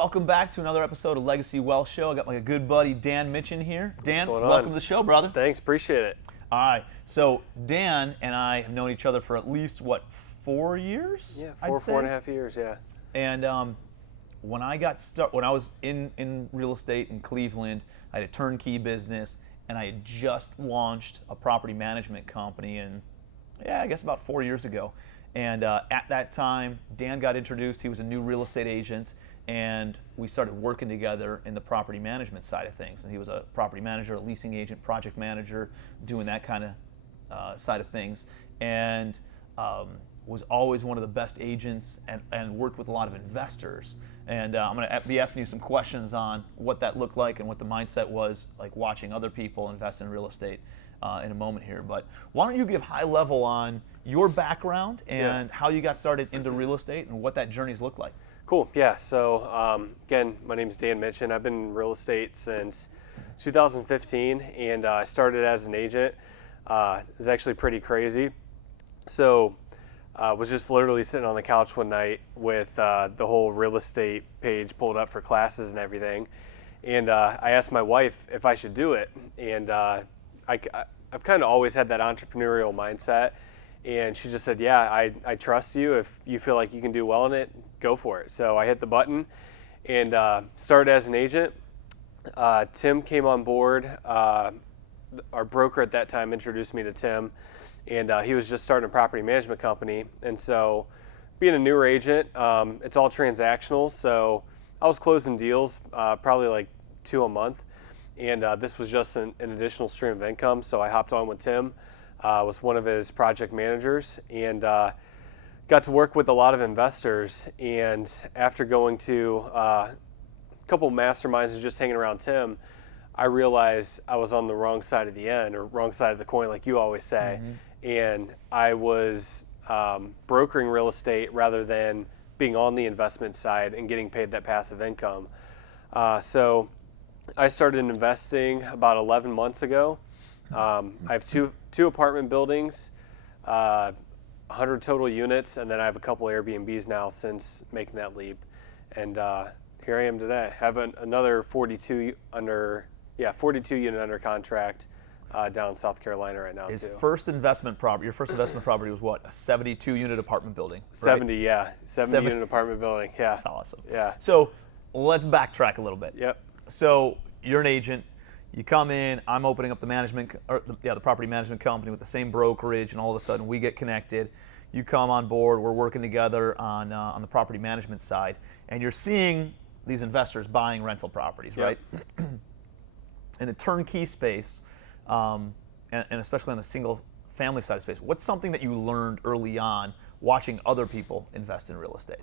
welcome back to another episode of Legacy Wealth Show. I got my good buddy Dan Mitchen here. Dan, welcome to the show, brother. Thanks, appreciate it. All right, so Dan and I have known each other for at least, 4 years? Yeah, four and a half years, yeah. And when I was in real estate in Cleveland, I had a turnkey business, and I had just launched a property management company I guess about 4 years ago. And at that time, Dan got introduced. He was a new real estate agent, and we started working together in the property management side of things. And he was a property manager, a leasing agent, project manager, doing that kind of side of things. And was always one of the best agents and worked with a lot of investors. And I'm going to be asking you some questions on what that looked like and what the mindset was like watching other people invest in real estate in a moment here. But why don't you give high level on your background and how you got started into real estate and what that journey's looked like? Cool, yeah. So again, my name is Dan Mitchen. I've been in real estate since 2015, and I started as an agent. It was actually pretty crazy. So I was just literally sitting on the couch one night with the whole real estate page pulled up for classes and everything. And I asked my wife if I should do it. And I've kind of always had that entrepreneurial mindset. And she just said, yeah, I trust you. If you feel like you can do well in it, go for it. So I hit the button and started as an agent. Tim came on board. Our broker at that time introduced me to Tim. And he was just starting a property management company. And so being a newer agent, it's all transactional. So I was closing deals probably like 2 a month. And this was just an additional stream of income. So I hopped on with Tim, was one of his project managers, and got to work with a lot of investors. And after going to a couple masterminds and just hanging around Tim, I realized I was on the wrong side of the end, or wrong side of the coin, like you always say. Mm-hmm. And I was brokering real estate rather than being on the investment side and getting paid that passive income. So I started investing about 11 months ago. I have two apartment buildings, 100 total units, and then I have a couple Airbnbs now since making that leap. And here I am today. I have another 42 unit under contract down in South Carolina right now. Your first investment property was what? A 72-unit apartment building, right? 70 unit apartment building, yeah. That's awesome. Yeah. So let's backtrack a little bit. Yep. So you're an agent. You come in. I'm opening up the property management company with the same brokerage, and all of a sudden we get connected. You come on board. We're working together on the property management side, and you're seeing these investors buying rental properties, right? In the turnkey space, and especially on the single family side of space, what's something that you learned early on watching other people invest in real estate?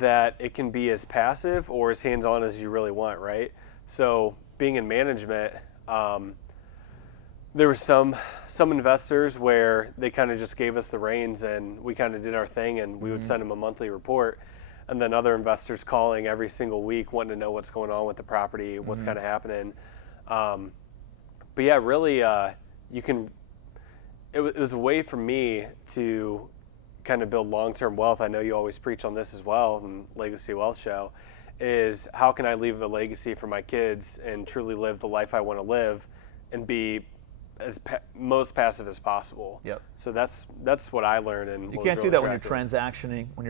That it can be as passive or as hands-on as you really want, right? So being in management, there were some investors where they kind of just gave us the reins and we kind of did our thing, and we would send them a monthly report. And then other investors calling every single week wanting to know what's going on with the property, what's kind of happening. But yeah, really, it was a way for me to kind of build long-term wealth. I know you always preach on this as well in Legacy Wealth Show, is how can I leave a legacy for my kids and truly live the life I want to live and be as most passive as possible. Yep. So that's what I learned. And you can't do that when you're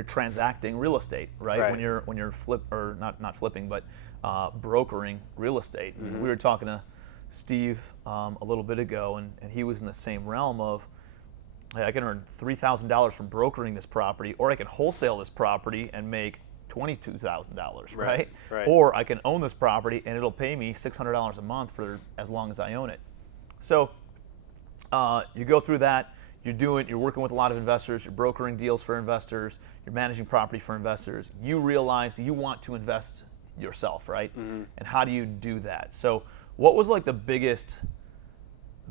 transacting real estate, right? Right. When you're not flipping, but brokering real estate. Mm-hmm. We were talking to Steve a little bit ago, and he was in the same realm of, hey, I can earn $3,000 from brokering this property, or I can wholesale this property and make $22,000, right? Right. Or I can own this property and it'll pay me $600 a month for as long as I own it. So you go through that. You're working with a lot of investors. You're brokering deals for investors. You're managing property for investors. You realize you want to invest yourself, right? Mm-hmm. And how do you do that? So what was like the biggest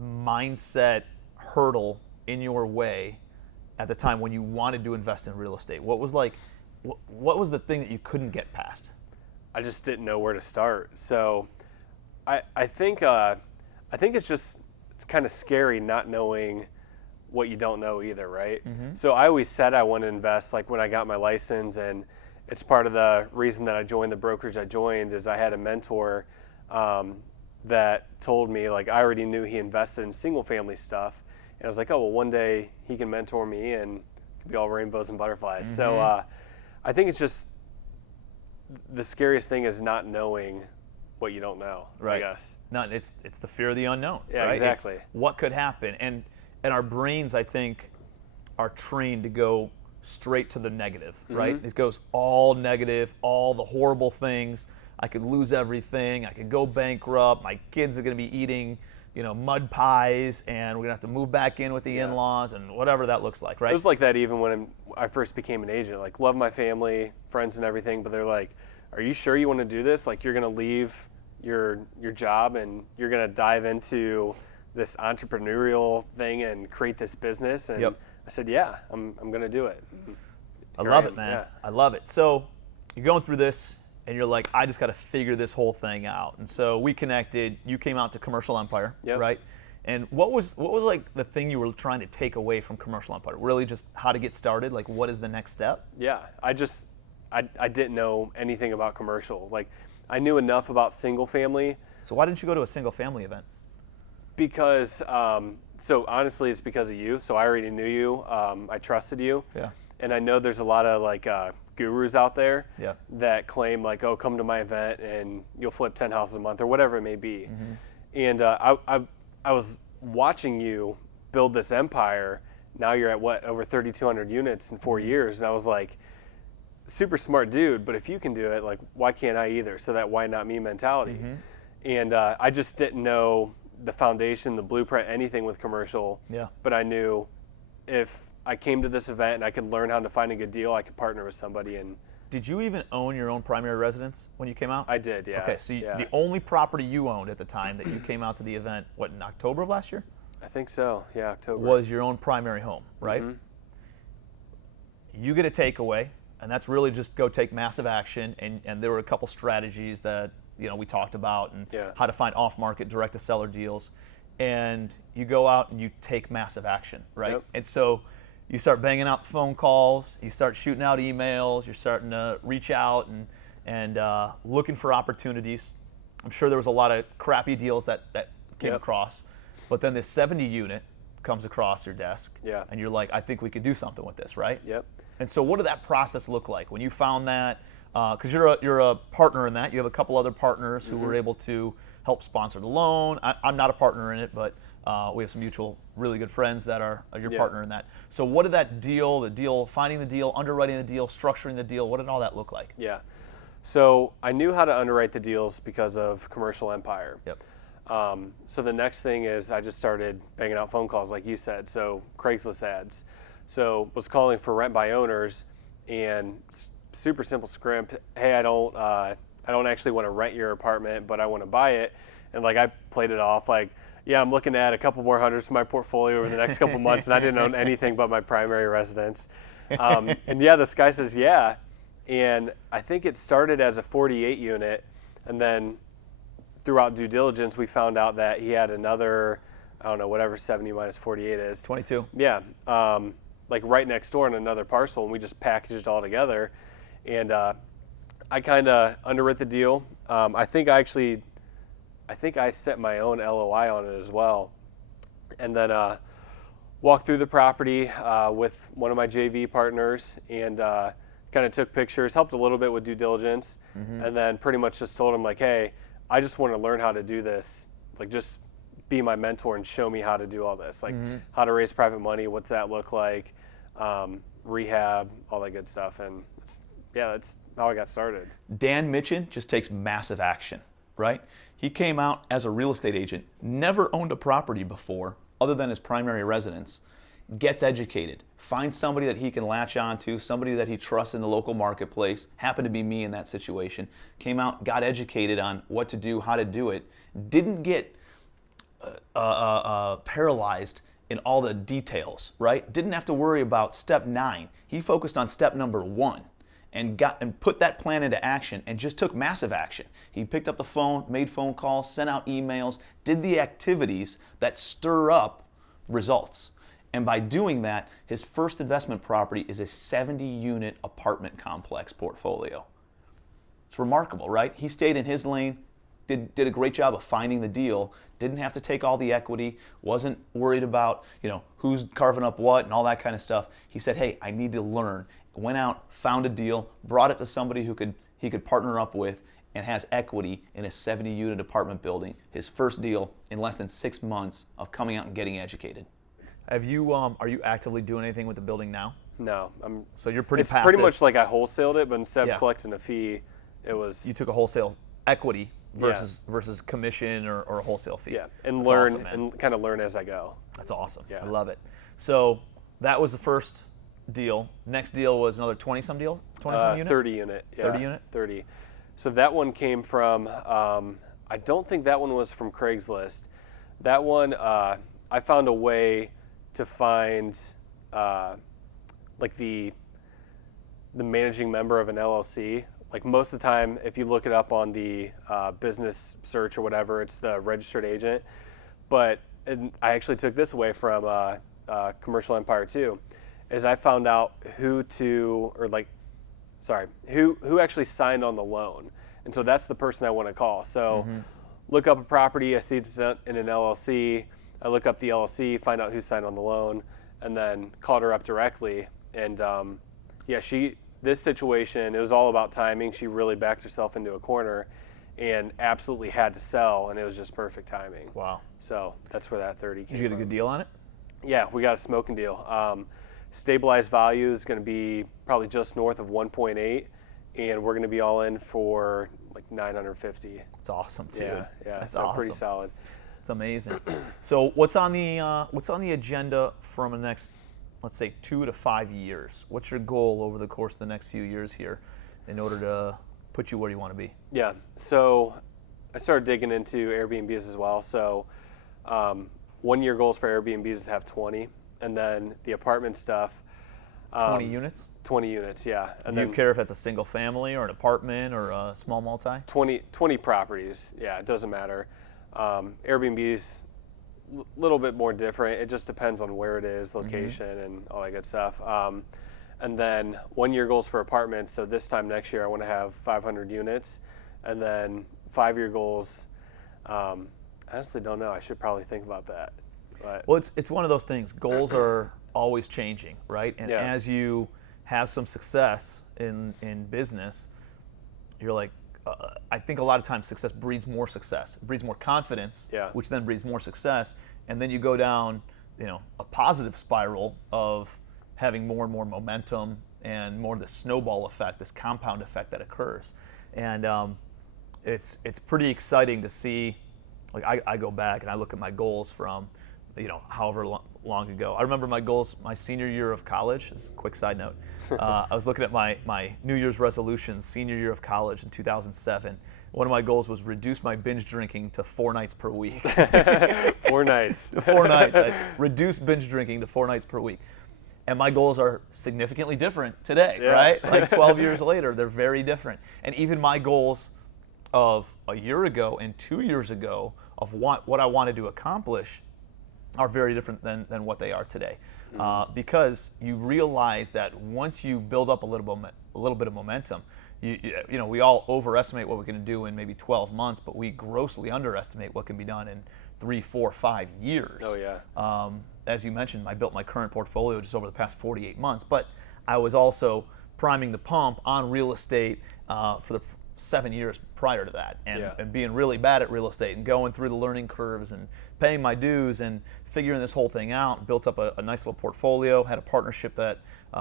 mindset hurdle in your way at the time when you wanted to invest in real estate? What was the thing that you couldn't get past? I just didn't know where to start. So I think it's kind of scary not knowing what you don't know either, right? Mm-hmm. So I always said I want to invest, like when I got my license, and it's part of the reason that I joined the brokerage I joined is I had a mentor that told me, like, I already knew he invested in single family stuff. And I was like, oh, well, one day he can mentor me and it could be all rainbows and butterflies. So I think it's just the scariest thing is not knowing what you don't know, right. I guess. No, it's the fear of the unknown. Yeah, right? exactly. It's what could happen. And our brains, I think, are trained to go straight to the negative, right? It goes all negative, all the horrible things. I could lose everything. I could go bankrupt. My kids are going to be eating, mud pies, and we're going to have to move back in with the in-laws and whatever that looks like, right? It was like that even when I first became an agent. Like, love my family, friends and everything, but they're like, are you sure you want to do this? Like, you're going to leave your job and you're going to dive into this entrepreneurial thing and create this business? And I said, yeah, I'm going to do it. I love it, man. Yeah. I love it. So you're going through this, and you're like, I just got to figure this whole thing out. And so we connected. You came out to Commercial Empire, right? And what was like the thing you were trying to take away from Commercial Empire? Really just how to get started? Like, what is the next step? Yeah, I didn't know anything about commercial. Like, I knew enough about single family. So why didn't you go to a single family event? Because, so honestly, it's because of you. So I already knew you. I trusted you. Yeah. And I know there's a lot of like gurus out there that claim like, oh, come to my event and you'll flip 10 houses a month or whatever it may be. And I was watching you build this empire. Now you're at what, over 3,200 units in 4 years. And I was like, super smart dude, but if you can do it, like, why can't I either? So that why not me mentality. And I just didn't know the foundation, the blueprint, anything with commercial. Yeah. But I knew if I came to this event and I could learn how to find a good deal, I could partner with somebody. And did you even own your own primary residence when you came out? I did, yeah. Okay, so the only property you owned at the time that you came out to the event, what, in October of last year? I think so, yeah, October. Was your own primary home, right? You get a takeaway, and that's really just go take massive action. And there were a couple strategies that we talked about, and how to find off-market direct-to-seller deals. And you go out and you take massive action, right? Yep. And so you start banging out phone calls, you start shooting out emails, you're starting to reach out and looking for opportunities. I'm sure there was a lot of crappy deals that came across, but then this 70 unit comes across your desk, and you're like, I think we could do something with this, right? Yep. And so what did that process look like when you found that? Because you're a partner in that. You have a couple other partners who were able to help sponsor the loan. I'm not a partner in it, but we have some mutual really good friends that are your partner in that. So what did that deal, finding the deal, underwriting the deal, structuring the deal, what did all that look like? Yeah. So I knew how to underwrite the deals because of Commercial Empire. Yep. So the next thing is I just started banging out phone calls like you said. So Craigslist ads. So was calling for rent by owners and super simple script. Hey, I don't actually want to rent your apartment, but I want to buy it. And like I played it off like, yeah, I'm looking at a couple more hundreds for my portfolio over the next couple months, and I didn't own anything but my primary residence. And this guy says, yeah. And I think it started as a 48 unit, and then throughout due diligence, we found out that he had another, I don't know, whatever 70 minus 48 is. 22. Yeah. Like right next door in another parcel, and we just packaged it all together. And I kind of underwrote the deal. I think I set my own LOI on it as well. And then walked through the property with one of my JV partners and kind of took pictures, helped a little bit with due diligence, and then pretty much just told him like, hey, I just want to learn how to do this. Like, just be my mentor and show me how to do all this. Like how to raise private money, what's that look like, rehab, all that good stuff. And that's how I got started. Dan Mitchen just takes massive action, right? He came out as a real estate agent, never owned a property before other than his primary residence, gets educated, finds somebody that he can latch on to, somebody that he trusts in the local marketplace, happened to be me in that situation, came out, got educated on what to do, how to do it, didn't get paralyzed in all the details, right? Didn't have to worry about step 9. He focused on step number 1 and put that plan into action and just took massive action. He picked up the phone, made phone calls, sent out emails, did the activities that stir up results. And by doing that, his first investment property is a 70-unit apartment complex portfolio. It's remarkable, right? He stayed in his lane, did a great job of finding the deal, didn't have to take all the equity, wasn't worried about, who's carving up what and all that kind of stuff. He said, hey, I need to learn. Went out, found a deal, brought it to somebody he could partner up with, and has equity in a 70-unit apartment building. His first deal in less than 6 months of coming out and getting educated. Are you actively doing anything with the building now? No, So you're pretty it's passive. pretty much like I wholesaled it, but instead of collecting a fee, it was You took a wholesale equity versus commission or a wholesale fee. yeah, and That's learn awesome, man. and kind of learn as I go. That's awesome. Yeah. I love it. So that was the first deal. Next deal was another 20-some deal? 20-some unit? 30 unit. Yeah, 30 unit? 30. So that one came from, I don't think that one was from Craigslist. That one, I found a way to find like the managing member of an LLC. Like most of the time, if you look it up on the business search or whatever, it's the registered agent. But I actually took this away from Commercial Empire too, is I found out who actually signed on the loan. And so that's the person I want to call. So look up a property, I see it's in an LLC, I look up the LLC, find out who signed on the loan, and then called her up directly. And this situation, it was all about timing. She really backed herself into a corner and absolutely had to sell, and it was just perfect timing. Wow. So that's where that 30 came Did you get a from. good deal on it? Yeah, we got a smoking deal. Stabilized value is going to be probably just north of 1.8, and we're going to be all in for like 950. It's awesome too. Yeah, That's so awesome. pretty solid. It's amazing. So what's on the agenda from the next, let's say, 2 to 5 years? What's your goal over the course of the next few years here in order to put you where you want to be? Yeah, so I started digging into Airbnbs as well. So 1 year goals for Airbnbs is to have 20, and then the apartment stuff. 20 units? 20 units, yeah. And Do you then care if it's a single family or an apartment or a small multi? 20 properties, yeah, it doesn't matter. Airbnbs, a little bit more different. It just depends on where it is, location, and all that good stuff. And then 1 year goals for apartments. So this time next year, I want to have 500 units. And then 5 year goals, I honestly don't know. I should probably think about that. But Well, it's one of those things. Goals are always changing, right? And Yeah. as you have some success in business, you're like, I think a lot of times success breeds more success. It breeds more confidence, Yeah. which then breeds more success. And then you go down, a positive spiral of having more and more momentum and more of the snowball effect, this compound effect that occurs. And it's pretty exciting to see. Like I go back and I look at my goals from, however long ago. I remember my goals my senior year of college. This is a quick side note. I was looking at my New Year's resolutions senior year of college in 2007. One of my goals was reduce my binge drinking to 4 nights per week. 4 nights. 4 nights. I reduce binge drinking to 4 nights per week. And my goals are significantly different today, Yeah. right? Like 12 years later, they're very different. And even my goals of a year ago and 2 years ago of what I wanted to accomplish are very different than what they are today. Because you realize that once you build up a little bit of momentum, we all overestimate what we can do in maybe 12 months, but we grossly underestimate what can be done in 3, 4, 5 years. Oh, yeah. As you mentioned, I built my current portfolio just over the past 48 months, but I was also priming the pump on real estate for the 7 years prior to that, and being really bad at real estate and going through the learning curves and paying my dues and figuring this whole thing out. Built up a nice little portfolio, had a partnership that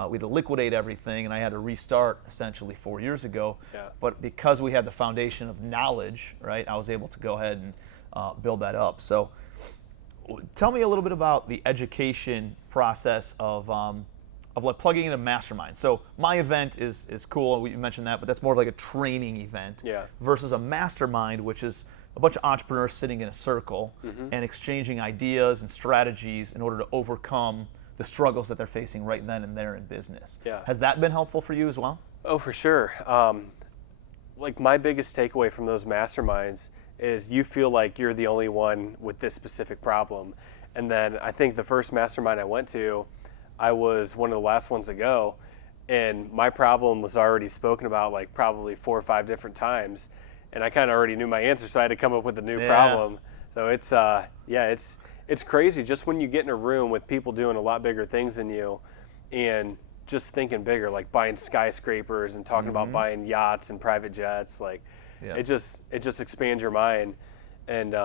we had to liquidate everything, and I had to restart essentially 4 years ago. Yeah. But because we had the foundation of knowledge, right, I was able to go ahead and build that up. So tell me a little bit about the education process of like plugging into Masterminds. So my event is cool, you mentioned that, but that's more of like a training event versus a mastermind, which is a bunch of entrepreneurs sitting in a circle and exchanging ideas and strategies in order to overcome the struggles that they're facing right then and there in business. Yeah. Has that been helpful for you as well? Oh, for sure. Like my biggest takeaway from those masterminds is you feel like you're the only one with this specific problem. And then I think the first mastermind I went to, I was one of the last ones to go. And my problem was already spoken about like probably 4 or 5 different times. And I kind of already knew my answer, so I had to come up with a new problem. So it's, it's crazy just when you get in a room with people doing a lot bigger things than you and just thinking bigger, like buying skyscrapers and talking about buying yachts and private jets. Like it just expands your mind. And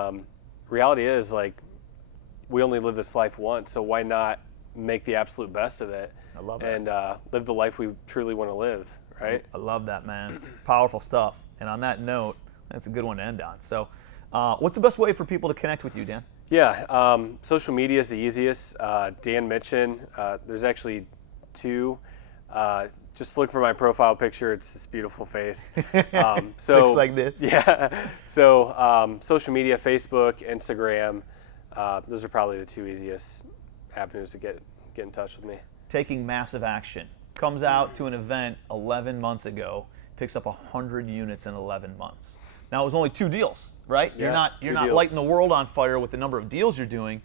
reality is like we only live this life once, so why not make the absolute best of it? I love that. And live the life we truly want to live, right? I love that, man. Powerful stuff. And on that note, that's a good one to end on. So what's the best way for people to connect with you, Dan? Yeah, social media is the easiest. Dan Mitchen. There's actually 2. Just look for my profile picture. It's this beautiful face. So looks like this. Yeah. So social media, Facebook, Instagram. Those are probably the 2 easiest avenues to get in touch with me. Taking massive action. Comes out to an event 11 months ago, picks up 100 units in 11 months. Now it was only 2 deals, right? Yeah, you're 2 not deals. lighting the world on fire with the number of deals you're doing.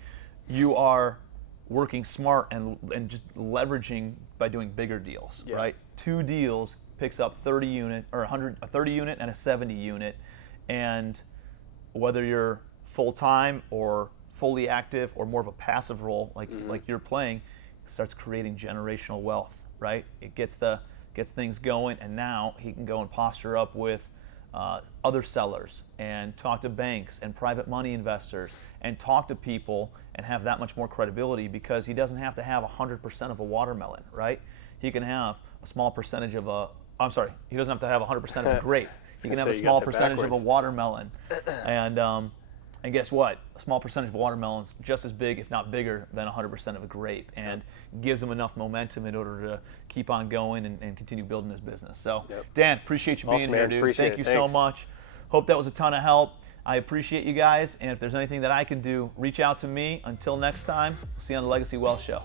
You are working smart and just leveraging by doing bigger deals, right? 2 deals picks up 30 unit or a 30 unit and a 70 unit, and whether you're full time or fully active or more of a passive role like you're playing, starts creating generational wealth, right? It gets things going, and now he can go and posture up with other sellers and talk to banks and private money investors and talk to people and have that much more credibility because he doesn't have to have 100% of a watermelon, right? He can have a small percentage of he doesn't have to have 100% of a grape. He can have a small percentage of a watermelon. And guess what? A small percentage of watermelon's just as big, if not bigger, than 100% of a grape, and gives him enough momentum in order to keep on going and continue building his business. So, Dan, appreciate you being here, dude. Appreciate Thank you Thanks. so much. Hope that was a ton of help. I appreciate you guys, and if there's anything that I can do, reach out to me. Until next time, we'll see you on the Legacy Wealth Show.